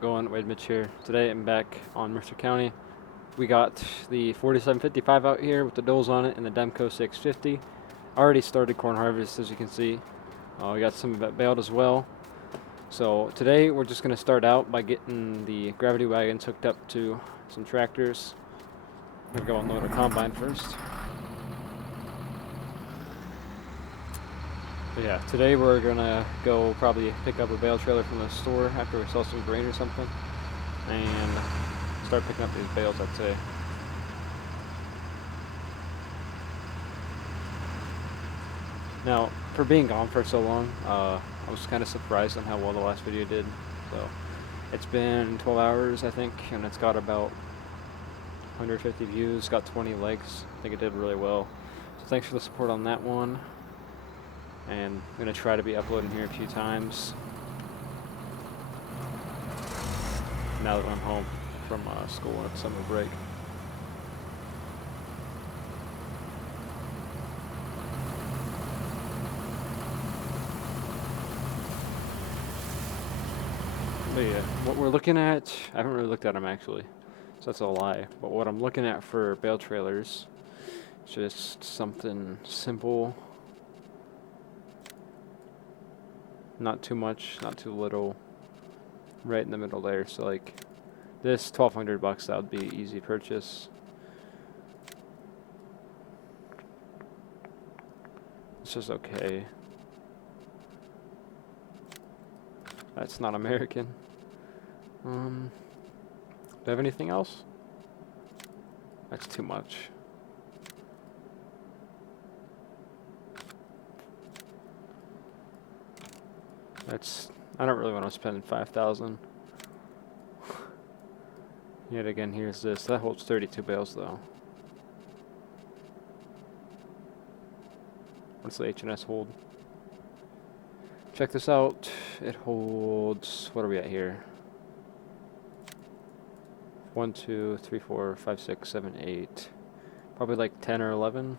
Going Wade Mitch here. Today I'm back on Mercer County. We got the 4755 out here with the doles on it and the Demco 650. Already started corn harvest, as you can see. We got some of it baled as well. So today we're just going to start out by getting the gravity wagons hooked up to some tractors. I'm going to go unload our combine first. But yeah, today we're going to go probably pick up a bale trailer from the store after we sell some grain or something. And start picking up these bales, I'd say. Now, for being gone for so long, I was kind of surprised on how well the last video did. So, it's been 12 hours, I think, and it's got about 150 views, got 20 likes. I think it did really well. So thanks for the support on that one. And I'm going to try to be uploading here a few times now that I'm home from school and summer break. But yeah, what we're looking at, I haven't really looked at them actually, so that's a lie. But what I'm looking at for bale trailers is just something simple. Not too much, not too little. Right in the middle there. So like this $1,200, that would be easy purchase. It's just okay. That's not American. Do I have anything else? That's too much. I don't really want to spend 5,000. Yet again, here's this. That holds 32 bales though. What's the H&S hold? Check this out. It holds, what are we at here? 1, 2, 3, 4, 5, 6, 7, 8. Probably like 10 or 11.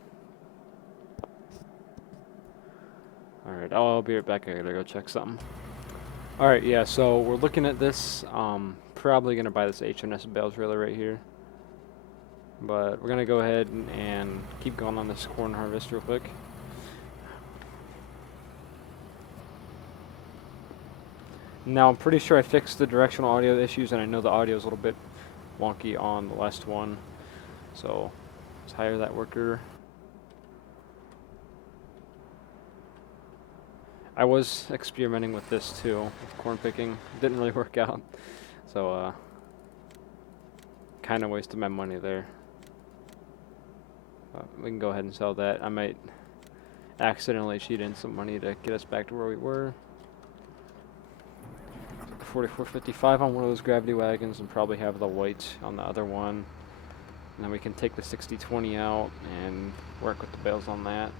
Alright, I'll be right back. I gotta go check something. Alright, yeah, so we're looking at this. Probably gonna buy this H&S bale trailer right here. But we're gonna go ahead and keep going on this corn harvest real quick. Now, I'm pretty sure I fixed the directional audio issues, and I know the audio is a little bit wonky on the last one. So, let's hire that worker. I was experimenting with this too, with corn picking. Didn't really work out. So, kind of wasted my money there. We can go ahead and sell that. I might accidentally cheat in some money to get us back to where we were. 4455 on one of those gravity wagons and probably have the white on the other one. And then we can take the 6020 out and work with the bales on that.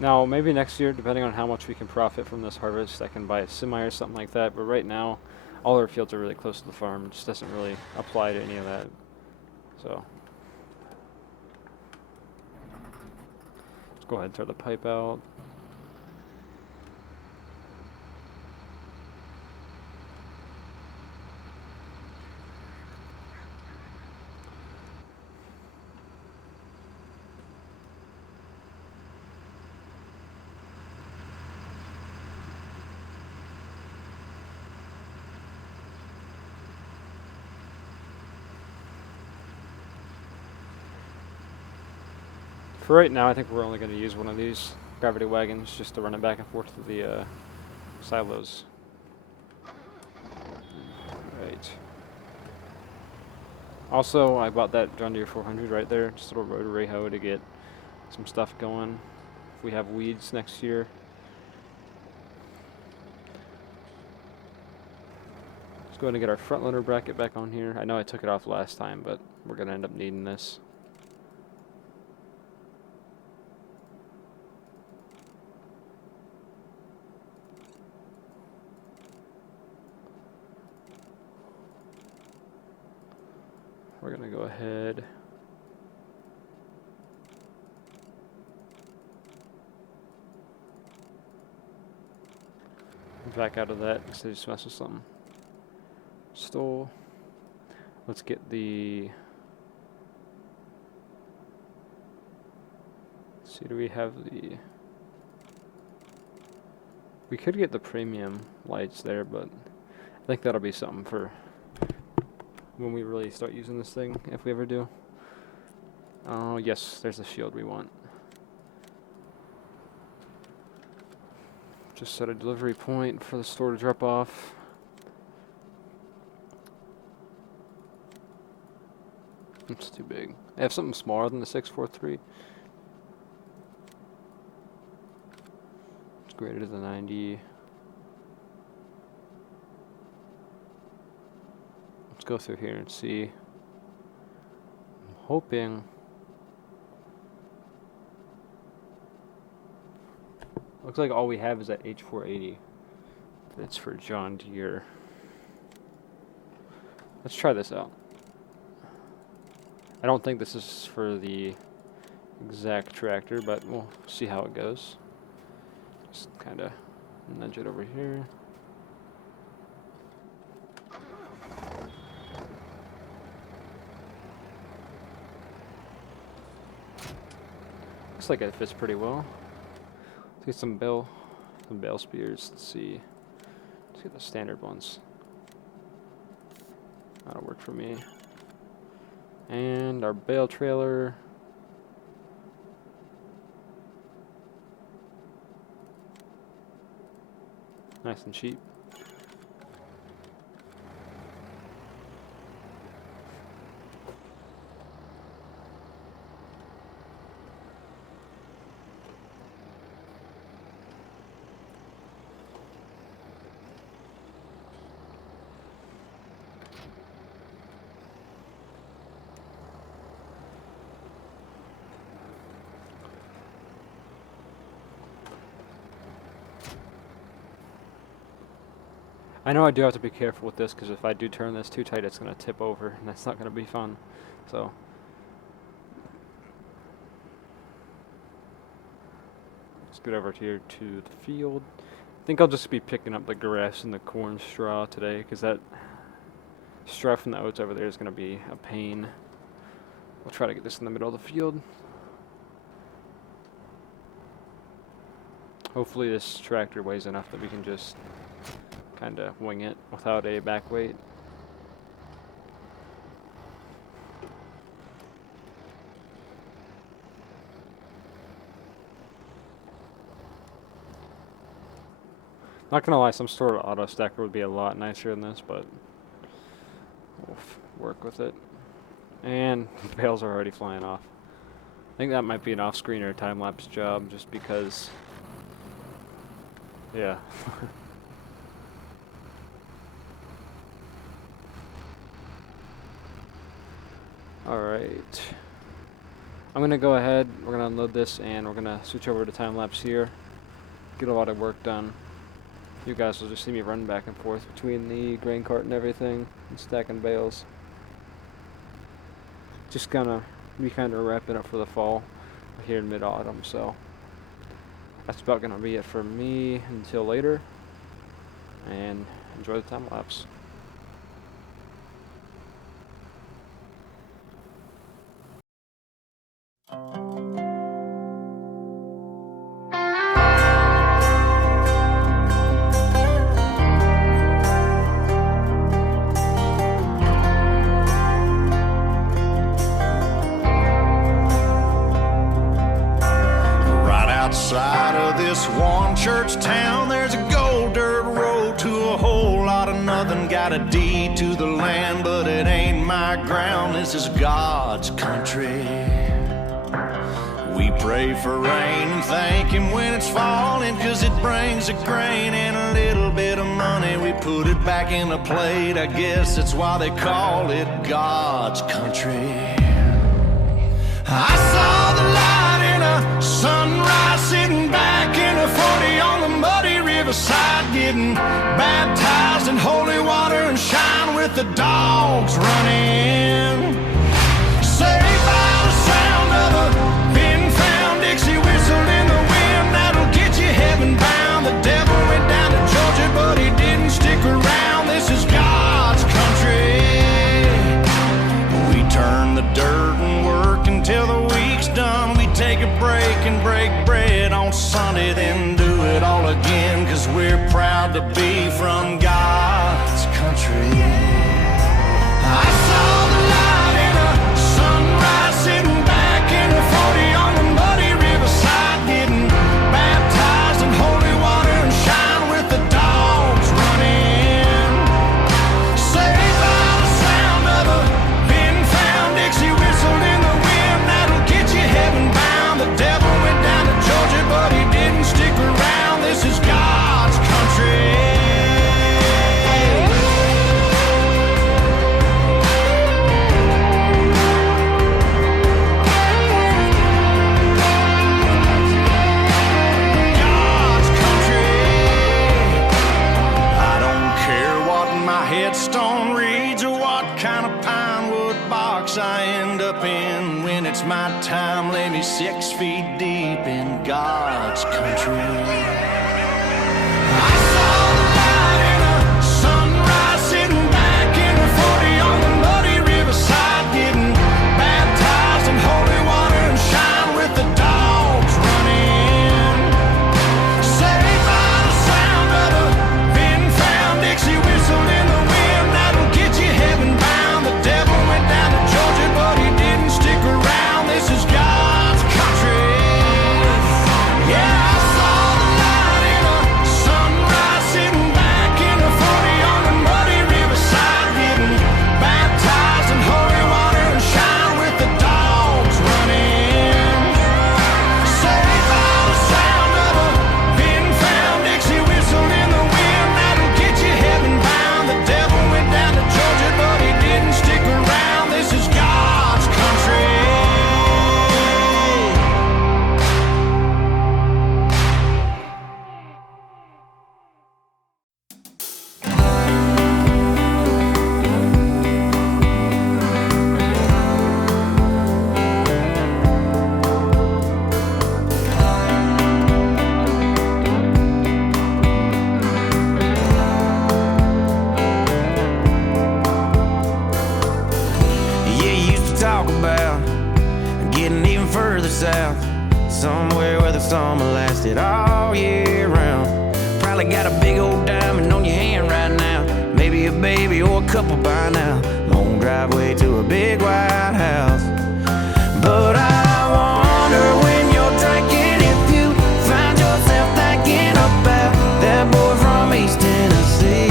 Now, maybe next year, depending on how much we can profit from this harvest, I can buy a semi or something like that. But right now, all our fields are really close to the farm. It just doesn't really apply to any of that. So, let's go ahead and throw the pipe out. For right now, I think we're only going to use one of these gravity wagons just to run it back and forth to the silos. Right. Also, I bought that John Deere 400 right there, just a little rotary hoe to get some stuff going if we have weeds next year. Let's go ahead and get our front loader bracket back on here. I know I took it off last time, but we're going to end up needing this. we're gonna go ahead. Back out of that instead of just mess with something. Stole. Let's get the. Let's see, do we have the. We could get the premium lights there, but I think that'll be something for when we really start using this thing, if we ever do. Oh, yes, there's the shield we want. Just set a delivery point for the store to drop off. It's too big. I have something smaller than the 643. It's greater than 90. Let's go through here and see. I'm hoping. Looks like all we have is that H480. That's for John Deere. Let's try this out. I don't think this is for the exact tractor, but we'll see how it goes. Just kind of nudge it over here. Looks like it fits pretty well. Let's get some bale spears. Let's see. Let's get the standard ones. That'll work for me. And our bale trailer. Nice and cheap. I know I do have to be careful with this because if I do turn this too tight, it's going to tip over, and that's not going to be fun. So, let's get over here to the field. I think I'll just be picking up the grass and the corn straw today because that straw from the oats over there is going to be a pain. We'll try to get this in the middle of the field. Hopefully this tractor weighs enough that we can just kind of wing it without a back weight. Not gonna lie, some sort of auto stacker would be a lot nicer than this, but we'll work with it. And bales are already flying off. I think that might be an off-screen or a time-lapse job just because, yeah. Alright, I'm going to go ahead, we're going to unload this and we're going to switch over to time-lapse here, get a lot of work done. You guys will just see me run back and forth between the grain cart and everything and stacking bales. Just gonna be kind of wrapping up for the fall here in mid-autumn, so that's about going to be it for me until later, and enjoy the time-lapse. Outside of this one church town, there's a gold dirt road to a whole lot of nothing. Got a deed to the land, but it ain't my ground. This is God's country. We pray for rain and thank Him when it's falling, 'cause it brings a grain and a little bit of money. We put it back in the plate, I guess that's why they call it God's country. I saw the light in a sunrise, sitting back in a 40 on the muddy riverside, getting baptized in holy water and shine with the dogs running. to be from God's country. I saw the light in a sunrise, sitting back in a 40 on the muddy riverside, getting baptized in holy water and shine with the dogs running. Saved by the sound of a been-found Dixie whistle in the wind that'll get you heaven bound. The devil went down to Georgia, but he didn't stick around. This is God's country. Headstone reads or what kind of pine wood box I end up in. When it's my time, lay me 6 feet deep in God's country. I saw the light in a sunrise, sitting back in a 40 on the muddy riverside, getting baptized in holy water and shine with the dogs running. Saved by the sound of a been-found Dixie whistle in the wind that'll get you heaven bound. The devil went down to Georgia, but he didn't stick around. This is God's country. Yeah, I saw the light in a sunrise, sitting back in a 40 on the muddy riverside, getting baptized in holy water and shine with the dogs running. Saved by the sound of a been-found Dixie whistle in the wind that'll get you heaven bound. The devil went down to Georgia, but he didn't stick around. This is God's country. Yeah, you used to talk about getting even further south, somewhere where the summer lasted all year round. Probably got a big old diamond on your hand right now, maybe a baby or a couple by now. Long driveway to a big white house. But I wonder when you're drinking if you find yourself thinking about that boy from East Tennessee.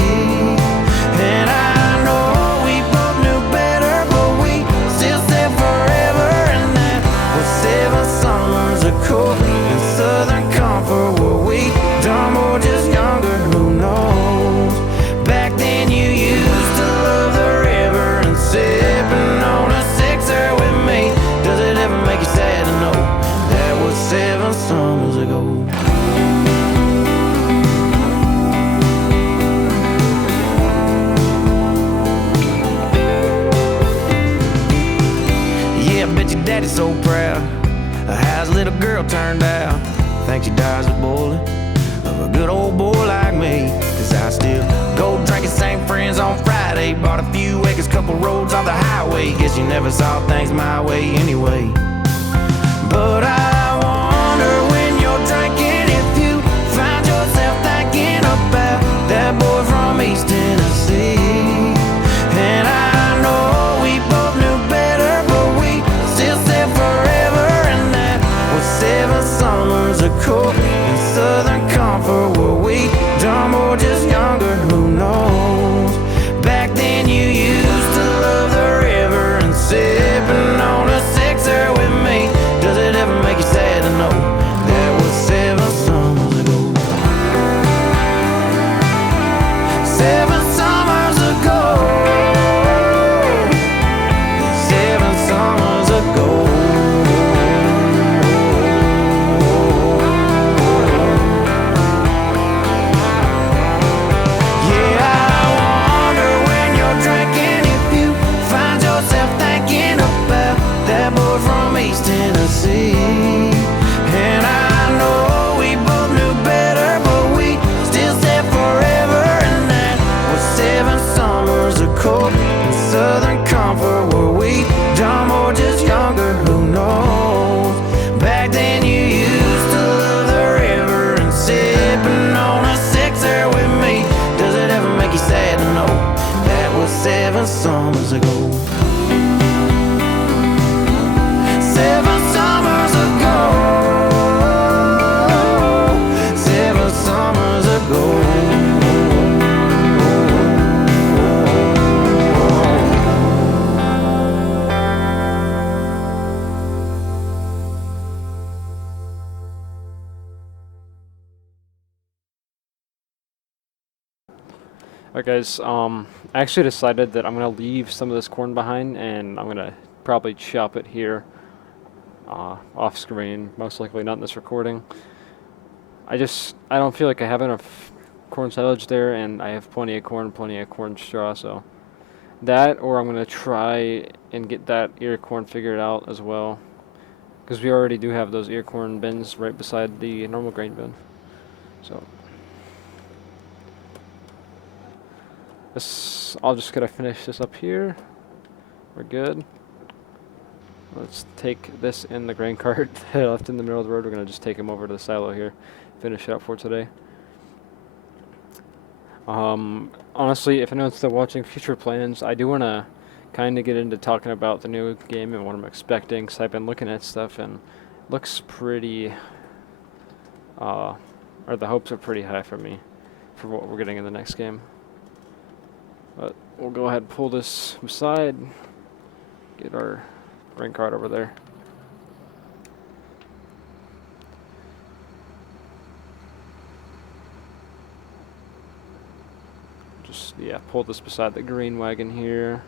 And I know we both knew better, but we still said forever. And that was 7 summers ago in Southern Comfort. Were we dumb or just younger? Who knows? Back then you used to love the river and sipping on a sixer with me. Does it ever make you sad to know that was 7 summers ago? Yeah, I bet your daddy's so proud of how his little girl turned out. Think she dies a bullet of a good old boy like me. Cause I still go drinking, same friends on Friday. Bought a few acres, couple roads off the highway. Guess you never saw things my way anyway. But I wonder when you're drinking if you find yourself thinking about that boy from East Tennessee. And I know we both knew better, but we still said forever. And that was 7 summers ago in Southern Comfort. Were we dumb or just younger? Who knows? Back then you used to love the river and sipping on a sixer with me. Does it ever make you sad? 7 summers ago. 7 summers ago. 7 summers ago. Alright guys, I actually decided that I'm going to leave some of this corn behind, and I'm going to probably chop it here, off screen, most likely not in this recording. I don't feel like I have enough corn silage there, and I have plenty of corn straw, so that, or I'm going to try and get that ear corn figured out as well, because we already do have those ear corn bins right beside the normal grain bin. So I'll just gotta finish this up here. We're good. Let's take this in the grain cart that I left in the middle of the road. We're gonna just take him over to the silo here, finish it up for today. Honestly, if anyone's still watching future plans, I do wanna kind of get into talking about the new game and what I'm expecting, because I've been looking at stuff and it looks pretty, or the hopes are pretty high for me for what we're getting in the next game. But we'll go ahead and pull this aside, get our grain cart over there. Just, yeah, pull this beside the green wagon here.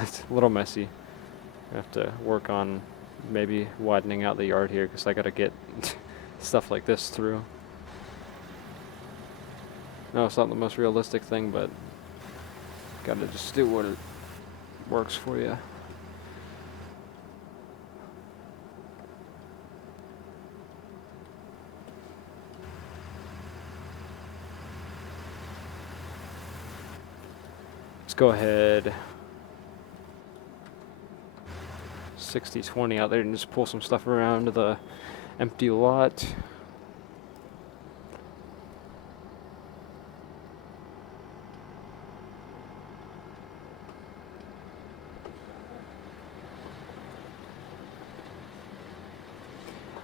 It's a little messy. I have to work on maybe widening out the yard here, because I gotta get stuff like this through. No, it's not the most realistic thing, but gotta just do what it works for you. Let's go ahead 60-20 out there and just pull some stuff around the empty lot.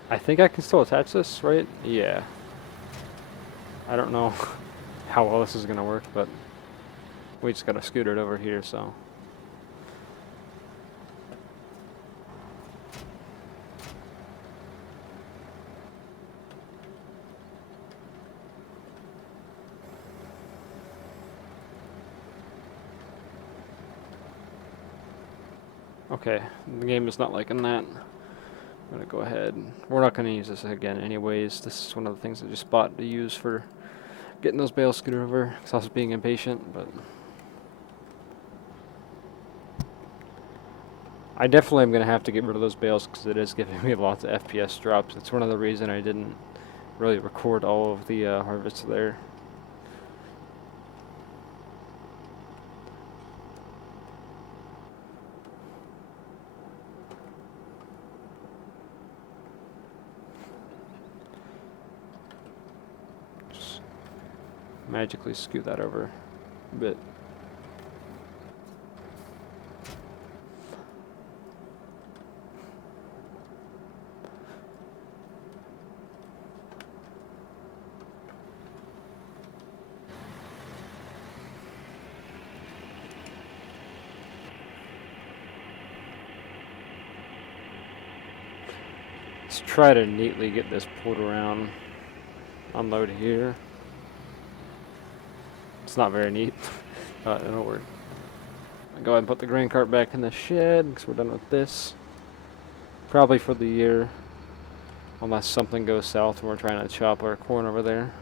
I think I can still attach this, right? Yeah. I don't know how well this is gonna work, but we just gotta scoot it over here, so. Okay, the game is not liking that. I'm gonna go ahead. We're not gonna use this again anyways. This is one of the things I just bought to use for getting those bales scooted over, because I was being impatient, but I definitely am gonna have to get rid of those bales, because it is giving me lots of FPS drops. It's one of the reasons I didn't really record all of the harvests there. Magically scoot that over a bit. Let's try to neatly get this pulled around. Unload here. It's not very neat. It'll work. I'll go ahead and put the grain cart back in the shed, because we're done with this. Probably for the year. Unless something goes south and we're trying to chop our corn over there.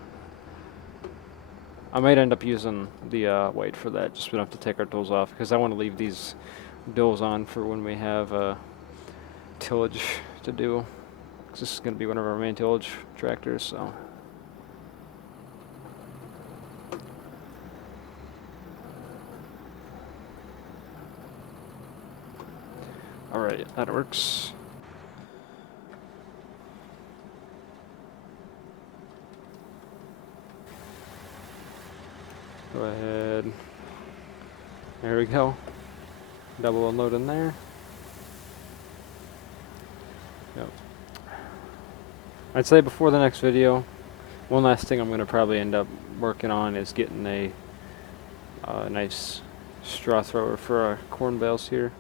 I might end up using the weight for that, just we don't have to take our tools off, because I want to leave these bills on for when we have tillage to do. Because this is going to be one of our main tillage tractors, so. Alright, that works. Go ahead. There we go. Double unload in there. Yep. I'd say before the next video, one last thing I'm going to probably end up working on is getting a nice straw thrower for our corn bales here.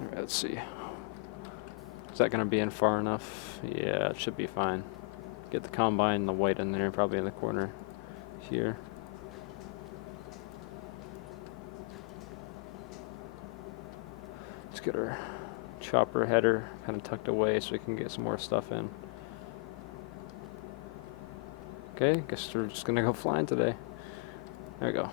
Alright, let's see. Is that going to be in far enough? Yeah, it should be fine. Get the combine, the white in there, probably in the corner here. Let's get our chopper header kind of tucked away so we can get some more stuff in. Okay, guess we're just going to go flying today. There we go.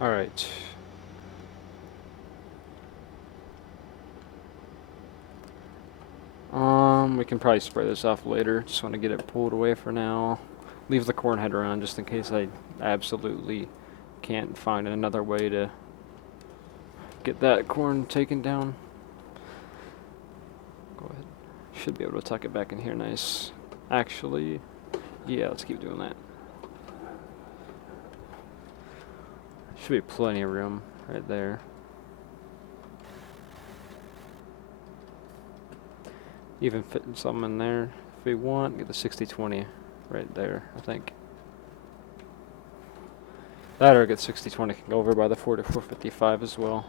All right. We can probably spray this off later. Just want to get it pulled away for now. Leave the corn header on just in case I absolutely can't find another way to get that corn taken down. Go ahead. Should be able to tuck it back in here nice. Actually, yeah, let's keep doing that. Should be plenty of room right there. Even fitting some in there if we want. Get the 60-20 right there, I think. That or get 60-20 can go over by the 4-455 as well.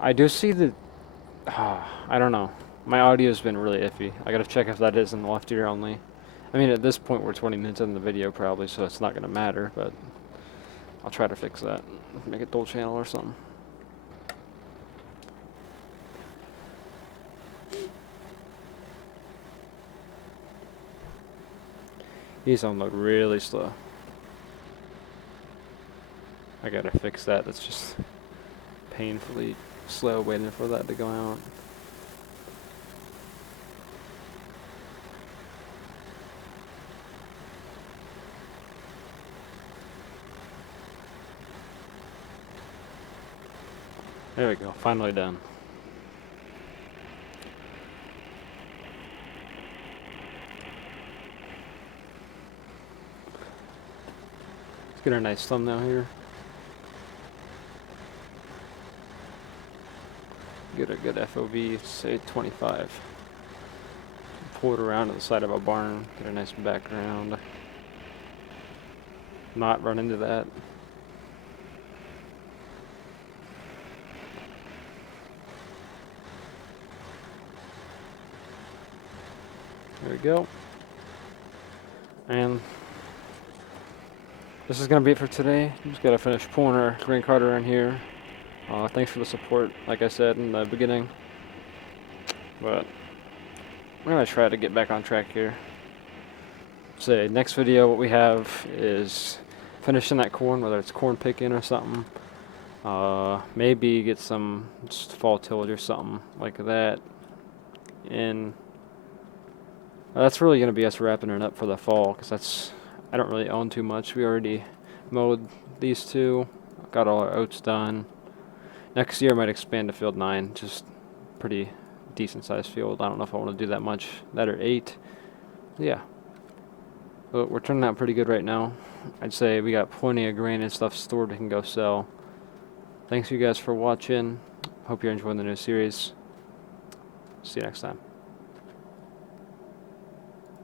I do see the... I don't know. My audio's been really iffy. I gotta check if that is in the left ear only. I mean, at this point we're 20 minutes in the video probably, so it's not gonna matter, but I'll try to fix that. Make it dual channel or something. These unload really slow. I gotta fix that. That's just painfully slow waiting for that to go out. There we go, finally done. Let's get a nice thumbnail here. Get a good FOV, say 25. Pull it around to the side of a barn, get a nice background. Not run into that. There we go. And this is going to be it for today. Just got to finish pulling our grain carter in here. Thanks for the support, like I said in the beginning. But we're going to try to get back on track here. Say, next video, what we have is finishing that corn, whether it's corn picking or something. Maybe get some just fall tillage or something like that. And that's really going to be us wrapping it up for the fall, because I don't really own too much. We already mowed these two, got all our oats done. Next year I might expand to field 9, just pretty decent sized field. I don't know if I want to do that much, that or 8. Yeah, but we're turning out pretty good right now. I'd say we got plenty of grain and stuff stored we can go sell. Thanks you guys for watching. Hope you're enjoying the new series. See you next time.